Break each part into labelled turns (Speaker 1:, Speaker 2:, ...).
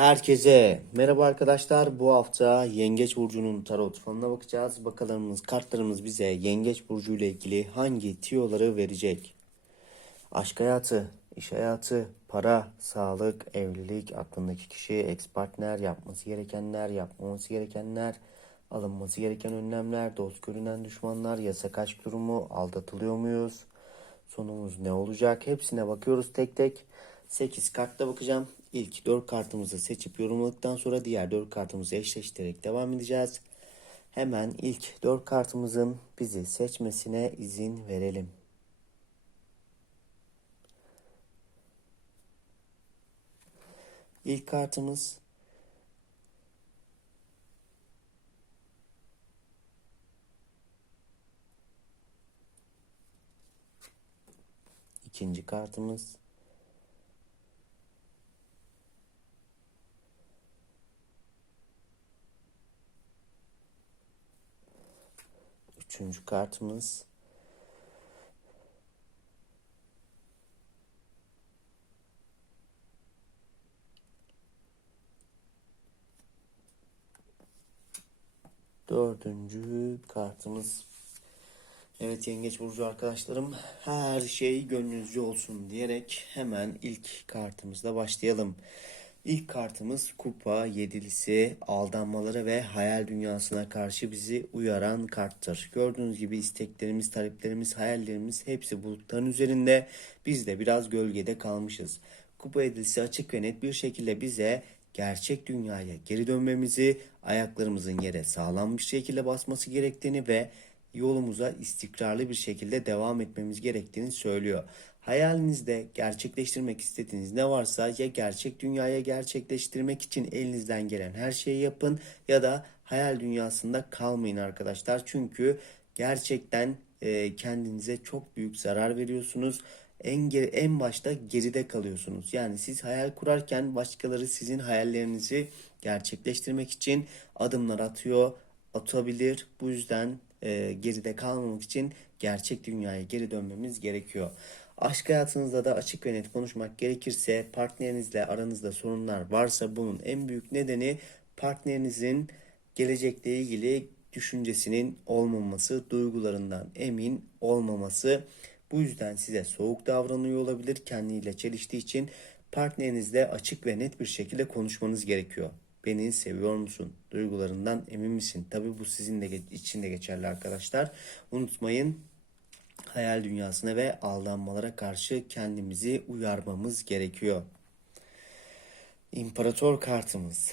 Speaker 1: Herkese merhaba arkadaşlar. Bu hafta Yengeç Burcu'nun tarot falına bakacağız. Bakalımız kartlarımız bize Yengeç Burcu ile ilgili hangi tiyoları verecek? Aşk hayatı, iş hayatı, para, sağlık, evlilik, aklındaki kişi, ex partner, yapması gerekenler, yapmaması gerekenler, alınması gereken önlemler, dost görünen düşmanlar, yasak aşk durumu, aldatılıyor muyuz? Sonumuz ne olacak? Hepsine bakıyoruz tek tek. 8 kartla bakacağım. İlk 4 kartımızı seçip yorumladıktan sonra diğer 4 kartımızı eşleştirerek devam edeceğiz. Hemen ilk 4 kartımızın bizi seçmesine izin verelim. İlk kartımız ikinci kartımız Üçüncü kartımız. Dördüncü kartımız. Evet Yengeç Burcu arkadaşlarım her şey gönlünüzce olsun diyerek hemen ilk kartımızla başlayalım. İlk kartımız kupa yedilisi aldanmalara ve hayal dünyasına karşı bizi uyaran karttır. Gördüğünüz gibi isteklerimiz, taleplerimiz, hayallerimiz hepsi bulutların üzerinde. Biz de biraz gölgede kalmışız. Kupa yedilisi açık ve net bir şekilde bize gerçek dünyaya geri dönmemizi, ayaklarımızın yere sağlam bir şekilde basması gerektiğini ve yolumuza istikrarlı bir şekilde devam etmemiz gerektiğini söylüyor. Hayalinizde gerçekleştirmek istediğiniz ne varsa ya gerçek dünyaya gerçekleştirmek için elinizden gelen her şeyi yapın ya da hayal dünyasında kalmayın arkadaşlar. Çünkü gerçekten e, kendinize çok büyük zarar veriyorsunuz. En, en başta geride kalıyorsunuz. Yani siz hayal kurarken başkaları sizin hayallerinizi gerçekleştirmek için adımlar atıyor, atabilir. Bu yüzden e, geride kalmamak için gerçek dünyaya geri dönmemiz gerekiyor. Aşk hayatınızda da açık ve net konuşmak gerekirse partnerinizle aranızda sorunlar varsa bunun en büyük nedeni partnerinizin gelecekle ilgili düşüncesinin olmaması, duygularından emin olmaması. Bu yüzden size soğuk davranıyor olabilir. Kendiyle çeliştiği için partnerinizle açık ve net bir şekilde konuşmanız gerekiyor. Beni seviyor musun? Duygularından emin misin? Tabii bu sizin de için de geçerli arkadaşlar. Unutmayın hayal dünyasına ve aldanmalara karşı kendimizi uyarmamız gerekiyor. İmparator kartımız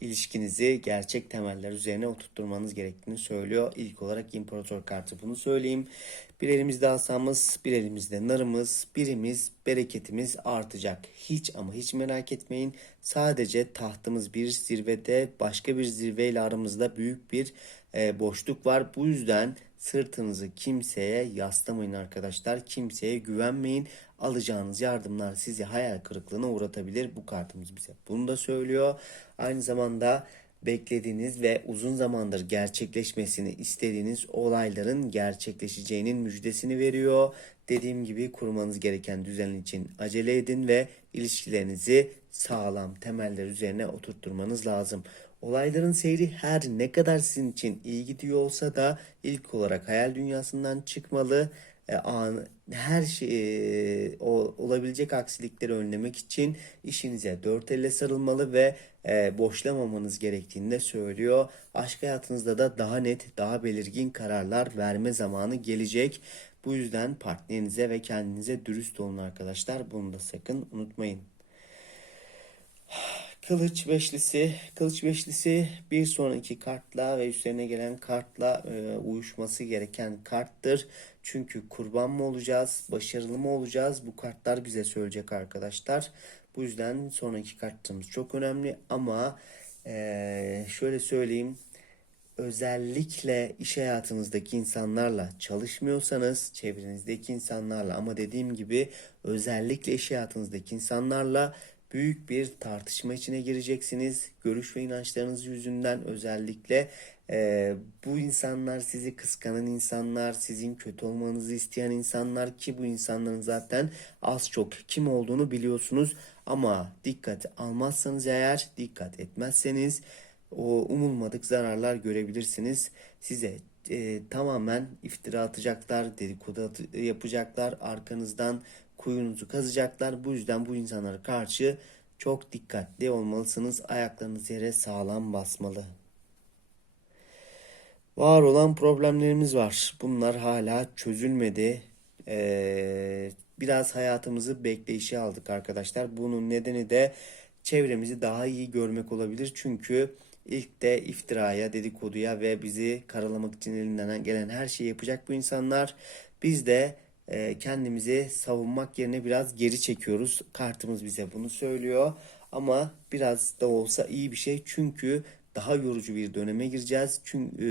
Speaker 1: ilişkinizi gerçek temeller üzerine oturtturmanız gerektiğini söylüyor. İlk olarak imparator kartı bunu söyleyeyim. Bir elimizde asamız, bir elimizde narımız, birimiz bereketimiz artacak. Hiç ama hiç merak etmeyin. Sadece tahtımız bir zirvede, başka bir zirveyle aramızda büyük bir e, boşluk var. Bu yüzden sırtınızı kimseye yaslamayın arkadaşlar. Kimseye güvenmeyin. Alacağınız yardımlar sizi hayal kırıklığına uğratabilir. Bu kartımız bize bunu da söylüyor. Aynı zamanda beklediğiniz ve uzun zamandır gerçekleşmesini istediğiniz olayların gerçekleşeceğinin müjdesini veriyor. Dediğim gibi kurmanız gereken düzen için acele edin ve ilişkilerinizi sağlam temeller üzerine oturtturmanız lazım. Olayların seyri her ne kadar sizin için iyi gidiyor olsa da ilk olarak hayal dünyasından çıkmalı. E, her şey e, olabilecek aksilikleri önlemek için işinize dört elle sarılmalı ve e, boşlamamanız gerektiğini de söylüyor. Aşk hayatınızda da daha net, daha belirgin kararlar verme zamanı gelecek. Bu yüzden partnerinize ve kendinize dürüst olun arkadaşlar. Bunu da sakın unutmayın. Kılıç beşlisi, kılıç beşlisi bir sonraki kartla ve üstlerine gelen kartla e, uyuşması gereken karttır. Çünkü kurban mı olacağız, başarılı mı olacağız bu kartlar bize söyleyecek arkadaşlar. Bu yüzden sonraki kartımız çok önemli ama e, şöyle söyleyeyim. Özellikle iş hayatınızdaki insanlarla çalışmıyorsanız çevrenizdeki insanlarla ama dediğim gibi özellikle iş hayatınızdaki insanlarla büyük bir tartışma içine gireceksiniz. Görüş ve inançlarınız yüzünden özellikle e, bu insanlar sizi kıskanan insanlar, sizin kötü olmanızı isteyen insanlar ki bu insanların zaten az çok kim olduğunu biliyorsunuz. Ama dikkat almazsanız eğer, dikkat etmezseniz o umulmadık zararlar görebilirsiniz. Size e, tamamen iftira atacaklar, dedikodu yapacaklar, arkanızdan kuyunuzu kazacaklar. Bu yüzden bu insanlara karşı çok dikkatli olmalısınız. Ayaklarınız yere sağlam basmalı. Var olan problemlerimiz var. Bunlar hala çözülmedi. Ee, biraz hayatımızı bekleyişe aldık arkadaşlar. Bunun nedeni de çevremizi daha iyi görmek olabilir. Çünkü ilk de iftiraya, dedikoduya ve bizi karalamak için elinden gelen her şeyi yapacak bu insanlar. Biz de e, kendimizi savunmak yerine biraz geri çekiyoruz. Kartımız bize bunu söylüyor. Ama biraz da olsa iyi bir şey. Çünkü daha yorucu bir döneme gireceğiz. Çünkü e,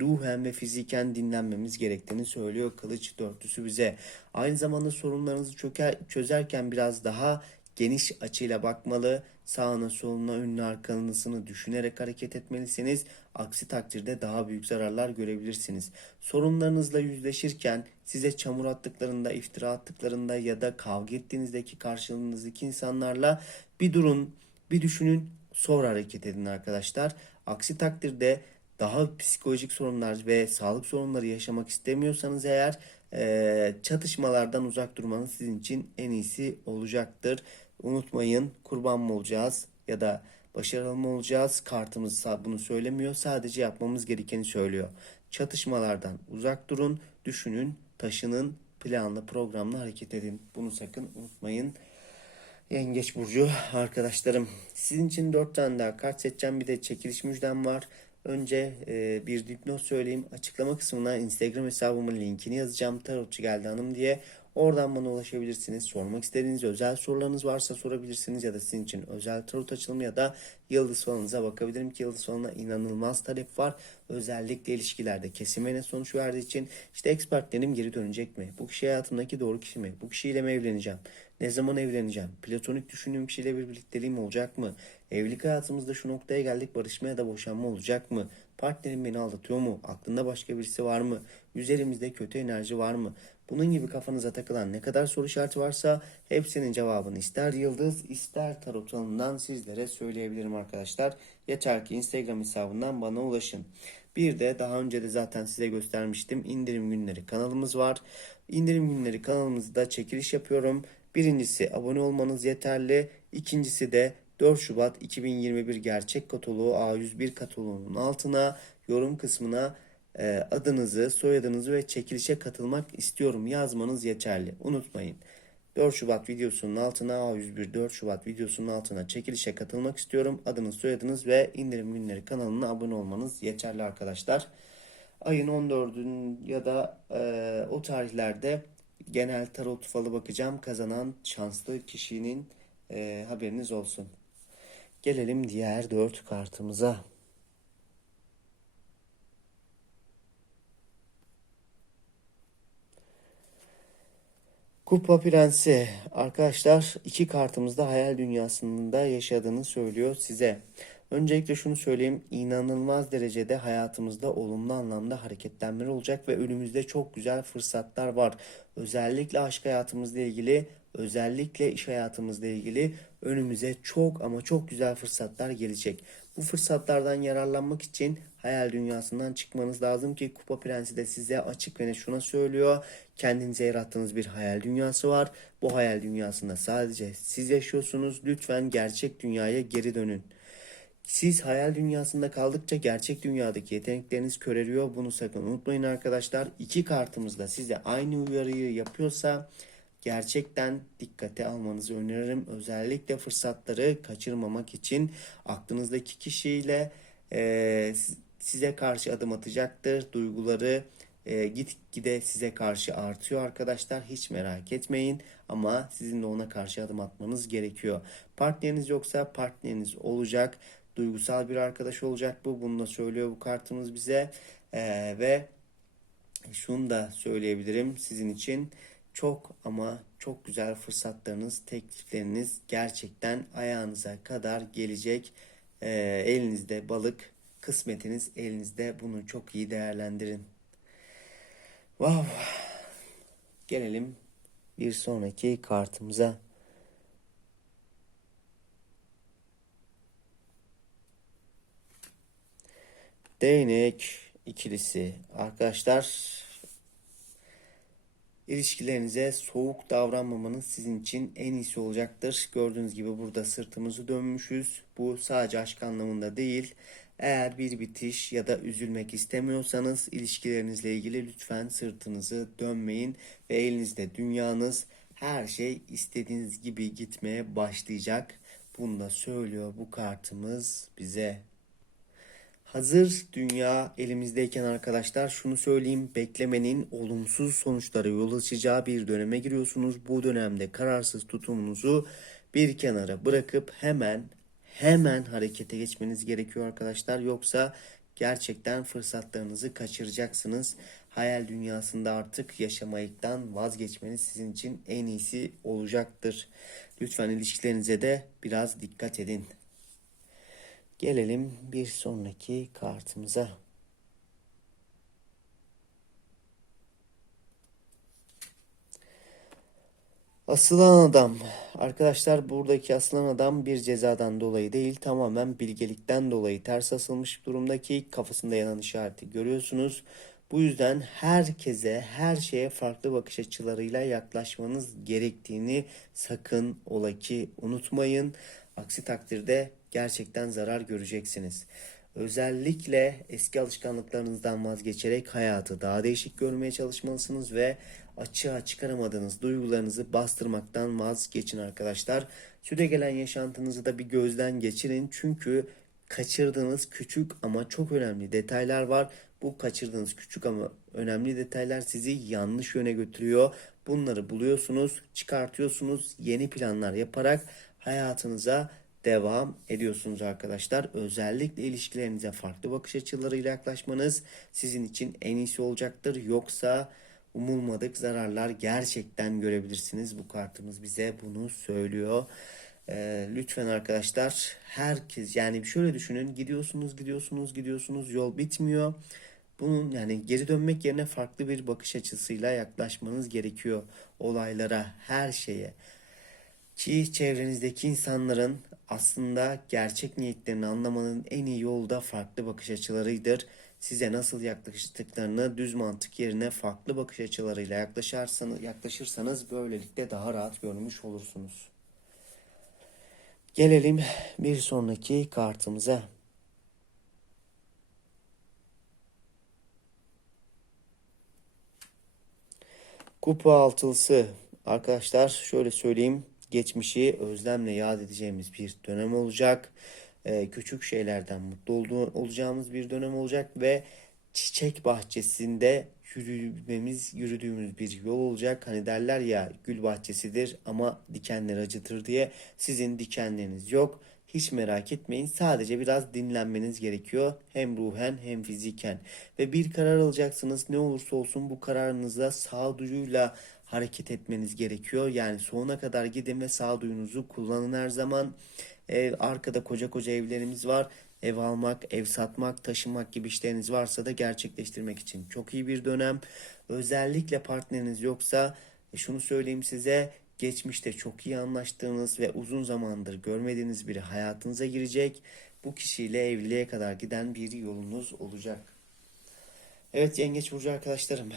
Speaker 1: ruhen ve fiziken dinlenmemiz gerektiğini söylüyor Kılıç Dörtlüsü bize. Aynı zamanda sorunlarınızı çöker, çözerken biraz daha geniş açıyla bakmalı. Sağına soluna önüne arkanısını düşünerek hareket etmelisiniz. Aksi takdirde daha büyük zararlar görebilirsiniz. Sorunlarınızla yüzleşirken size çamur attıklarında, iftira attıklarında ya da kavga ettiğinizdeki karşılığınızdaki insanlarla bir durun, bir düşünün, sonra hareket edin arkadaşlar. Aksi takdirde daha psikolojik sorunlar ve sağlık sorunları yaşamak istemiyorsanız eğer e, çatışmalardan uzak durmanız sizin için en iyisi olacaktır. Unutmayın kurban mı olacağız ya da başarılı mı olacağız? Kartımız bunu söylemiyor. Sadece yapmamız gerekeni söylüyor. Çatışmalardan uzak durun, düşünün, taşının, planlı, programlı hareket edin. Bunu sakın unutmayın. Yengeç Burcu arkadaşlarım. Sizin için 4 tane daha kart seçeceğim. Bir de çekiliş müjdem var. Önce e, bir dipnot söyleyeyim. Açıklama kısmına Instagram hesabımın linkini yazacağım. Tarotçu geldi hanım diye. Oradan bana ulaşabilirsiniz. Sormak istediğiniz özel sorularınız varsa sorabilirsiniz. Ya da sizin için özel tarot açılımı ya da yıldız falanıza bakabilirim ki yıldız falına inanılmaz talep var. Özellikle ilişkilerde kesimine sonuç verdiği için işte ekspertlerim geri dönecek mi? Bu kişi hayatımdaki doğru kişi mi? Bu kişiyle mi evleneceğim? Ne zaman evleneceğim? Platonik düşündüğüm kişiyle bir birlikteliğim olacak mı? Evlilik hayatımızda şu noktaya geldik barışma ya da boşanma olacak mı? Partnerim beni aldatıyor mu? Aklında başka birisi var mı? Üzerimizde kötü enerji var mı? Bunun gibi kafanıza takılan ne kadar soru işareti varsa hepsinin cevabını ister yıldız ister tarot alanından sizlere söyleyebilirim arkadaşlar. Yeter ki Instagram hesabından bana ulaşın. Bir de daha önce de zaten size göstermiştim indirim günleri kanalımız var. İndirim günleri kanalımızda çekiliş yapıyorum. Birincisi abone olmanız yeterli. İkincisi de 4 Şubat 2021 gerçek kataloğu A101 kataloğunun altına yorum kısmına e, adınızı, soyadınızı ve çekilişe katılmak istiyorum yazmanız yeterli. Unutmayın. 4 Şubat videosunun altına A101 4 Şubat videosunun altına çekilişe katılmak istiyorum. Adınız, soyadınız ve indirim günleri kanalına abone olmanız yeterli arkadaşlar. Ayın 14'ün ya da e, o tarihlerde genel tarot falı bakacağım. Kazanan şanslı kişinin e, haberiniz olsun. Gelelim diğer 4 kartımıza. Kupa Prensi arkadaşlar iki kartımızda hayal dünyasında yaşadığını söylüyor size. Öncelikle şunu söyleyeyim inanılmaz derecede hayatımızda olumlu anlamda hareketlenmeler olacak ve önümüzde çok güzel fırsatlar var. Özellikle aşk hayatımızla ilgili özellikle iş hayatımızla ilgili önümüze çok ama çok güzel fırsatlar gelecek. Bu fırsatlardan yararlanmak için hayal dünyasından çıkmanız lazım ki Kupa Prensi de size açık ve şuna söylüyor. Kendinize yarattığınız bir hayal dünyası var. Bu hayal dünyasında sadece siz yaşıyorsunuz. Lütfen gerçek dünyaya geri dönün. Siz hayal dünyasında kaldıkça gerçek dünyadaki yetenekleriniz köreliyor. Bunu sakın unutmayın arkadaşlar. İki kartımız da size aynı uyarıyı yapıyorsa gerçekten dikkate almanızı öneririm. Özellikle fırsatları kaçırmamak için aklınızdaki kişiyle e, size karşı adım atacaktır. Duyguları e, gitgide size karşı artıyor arkadaşlar. Hiç merak etmeyin ama sizin de ona karşı adım atmanız gerekiyor. Partneriniz yoksa partneriniz olacak. Duygusal bir arkadaş olacak bu. Bunu da söylüyor bu kartımız bize. E, ve şunu da söyleyebilirim sizin için. Çok ama çok güzel fırsatlarınız, teklifleriniz gerçekten ayağınıza kadar gelecek. E, elinizde balık, kısmetiniz elinizde. Bunu çok iyi değerlendirin. Wow. Gelelim bir sonraki kartımıza. Değnek ikilisi. Arkadaşlar ilişkilerinize soğuk davranmamanız sizin için en iyisi olacaktır. Gördüğünüz gibi burada sırtımızı dönmüşüz. Bu sadece aşk anlamında değil. Eğer bir bitiş ya da üzülmek istemiyorsanız ilişkilerinizle ilgili lütfen sırtınızı dönmeyin ve elinizde dünyanız her şey istediğiniz gibi gitmeye başlayacak. Bunu da söylüyor bu kartımız bize. Hazır dünya elimizdeyken arkadaşlar şunu söyleyeyim beklemenin olumsuz sonuçlara yol açacağı bir döneme giriyorsunuz. Bu dönemde kararsız tutumunuzu bir kenara bırakıp hemen hemen harekete geçmeniz gerekiyor arkadaşlar. Yoksa gerçekten fırsatlarınızı kaçıracaksınız. Hayal dünyasında artık yaşamayıktan vazgeçmeniz sizin için en iyisi olacaktır. Lütfen ilişkilerinize de biraz dikkat edin. Gelelim bir sonraki kartımıza. Asılan adam. Arkadaşlar buradaki asılan adam bir cezadan dolayı değil tamamen bilgelikten dolayı ters asılmış durumdaki kafasında yanan işareti görüyorsunuz. Bu yüzden herkese her şeye farklı bakış açılarıyla yaklaşmanız gerektiğini sakın ola ki unutmayın. Aksi takdirde gerçekten zarar göreceksiniz. Özellikle eski alışkanlıklarınızdan vazgeçerek hayatı daha değişik görmeye çalışmalısınız ve açığa çıkaramadığınız duygularınızı bastırmaktan vazgeçin arkadaşlar. Süre gelen yaşantınızı da bir gözden geçirin. Çünkü kaçırdığınız küçük ama çok önemli detaylar var. Bu kaçırdığınız küçük ama önemli detaylar sizi yanlış yöne götürüyor. Bunları buluyorsunuz, çıkartıyorsunuz, yeni planlar yaparak hayatınıza devam ediyorsunuz arkadaşlar. Özellikle ilişkilerinize farklı bakış açılarıyla yaklaşmanız sizin için en iyisi olacaktır. Yoksa umulmadık zararlar gerçekten görebilirsiniz. Bu kartımız bize bunu söylüyor. Ee, lütfen arkadaşlar herkes yani şöyle düşünün gidiyorsunuz gidiyorsunuz gidiyorsunuz yol bitmiyor. Bunun yani geri dönmek yerine farklı bir bakış açısıyla yaklaşmanız gerekiyor olaylara, her şeye. Ki çevrenizdeki insanların aslında gerçek niyetlerini anlamanın en iyi yolu da farklı bakış açılarıdır. Size nasıl yaklaştıklarını düz mantık yerine farklı bakış açılarıyla yaklaşırsanız, yaklaşırsanız böylelikle daha rahat görmüş olursunuz. Gelelim bir sonraki kartımıza. Kupa altılısı. Arkadaşlar şöyle söyleyeyim. Geçmişi özlemle yad edeceğimiz bir dönem olacak. Ee, küçük şeylerden mutlu olduğu, olacağımız bir dönem olacak ve çiçek bahçesinde yürümemiz, yürüdüğümüz bir yol olacak. Hani derler ya gül bahçesidir ama dikenler acıtır diye. Sizin dikenleriniz yok. Hiç merak etmeyin. Sadece biraz dinlenmeniz gerekiyor. Hem ruhen hem fiziken. Ve bir karar alacaksınız. Ne olursa olsun bu kararınızda sağduyuyla hareket etmeniz gerekiyor. Yani sonuna kadar gidin ve sağduyunuzu kullanın her zaman. Ev, arkada koca koca evlerimiz var. Ev almak, ev satmak, taşımak gibi işleriniz varsa da gerçekleştirmek için çok iyi bir dönem. Özellikle partneriniz yoksa e, şunu söyleyeyim size geçmişte çok iyi anlaştığınız ve uzun zamandır görmediğiniz biri hayatınıza girecek. Bu kişiyle evliliğe kadar giden bir yolunuz olacak. Evet Yengeç Burcu arkadaşlarım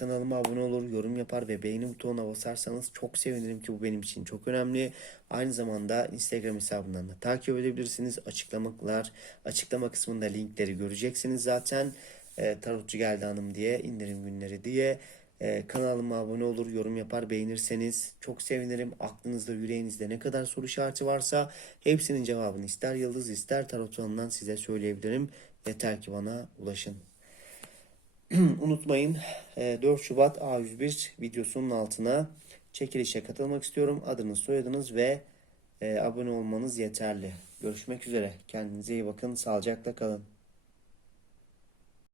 Speaker 1: kanalıma abone olur, yorum yapar ve beğeni butonuna basarsanız çok sevinirim ki bu benim için çok önemli. Aynı zamanda Instagram hesabından da takip edebilirsiniz. Açıklamalar, açıklama kısmında linkleri göreceksiniz zaten. E, Tarotçu geldi hanım diye, indirim günleri diye. Ee, kanalıma abone olur, yorum yapar, beğenirseniz çok sevinirim. Aklınızda, yüreğinizde ne kadar soru işareti varsa hepsinin cevabını ister yıldız ister tarot size söyleyebilirim. Yeter ki bana ulaşın. Unutmayın 4 Şubat A101 videosunun altına çekilişe katılmak istiyorum. Adınız, soyadınız ve e, abone olmanız yeterli. Görüşmek üzere. Kendinize iyi bakın. Sağlıcakla kalın.